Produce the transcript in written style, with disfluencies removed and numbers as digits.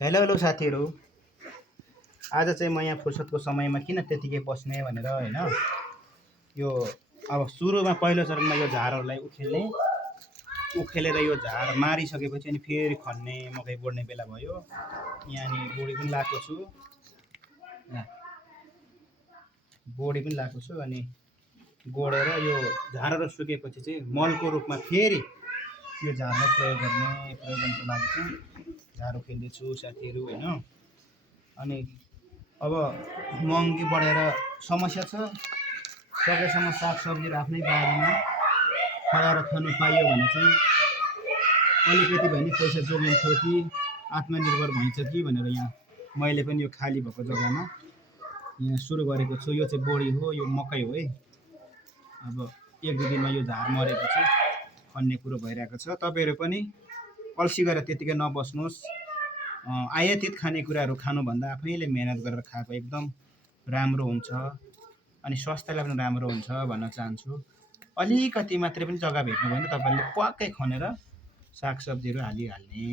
Hello hello साथीहरू। आज चाहिँ म यहाँ फुर्सदको समयमा किन त्यतिकै बस्ने भनेर होइन, यो अब सुरुमा पहिलो चरणमा यो झारहरूलाई उखेलेर यो झार मारिसकेपछि अनि फेरि खन्ने मकै गोड्ने बेला भयो। यहाँ अनि बोडी पनि लगाएको छु, अनि गोडेर यो झारहरू सुकेपछि चाहिँ मलको रूपमा फेरि यो झारलाई प्रयोजनको लागि चाहिँ झार उखेल्दैछु साथीहरू होइन। अनि अब महँगी बढेर समस्या छ, सकेसम्म सागसब्जीहरू आफ्नै बारीमा फलाएर खानु पाइयो भने चाहिँ अलिकति भए नि पैसा जोगिन्थ्यो कि आत्मनिर्भर भइन्छ कि भनेर यहाँ मैले पनि यो खाली भएको जग्गामा यहाँ सुरु गरेको छु। यो चाहिँ बोडी हो, यो मकै हो है। अब एक दुई दिनमा यो झार मरेपछि खन्ने कुरो भइरहेको छ। तपाईँहरू पनि अल्छी गरेर त्यतिकै नबस्नुहोस्। आयातित खानेकुराहरू खानुभन्दा आफैले मेहनत गरेर खाएको एकदम राम्रो हुन्छ, अनि स्वास्थ्यलाई पनि राम्रो हुन्छ भन्न चाहन्छु। अलिकति मात्रै पनि जग्गा भेट्नु भयो भने तपाईँले प्वाक्कै खनेर सागसब्जीहरू हालिहाल्ने।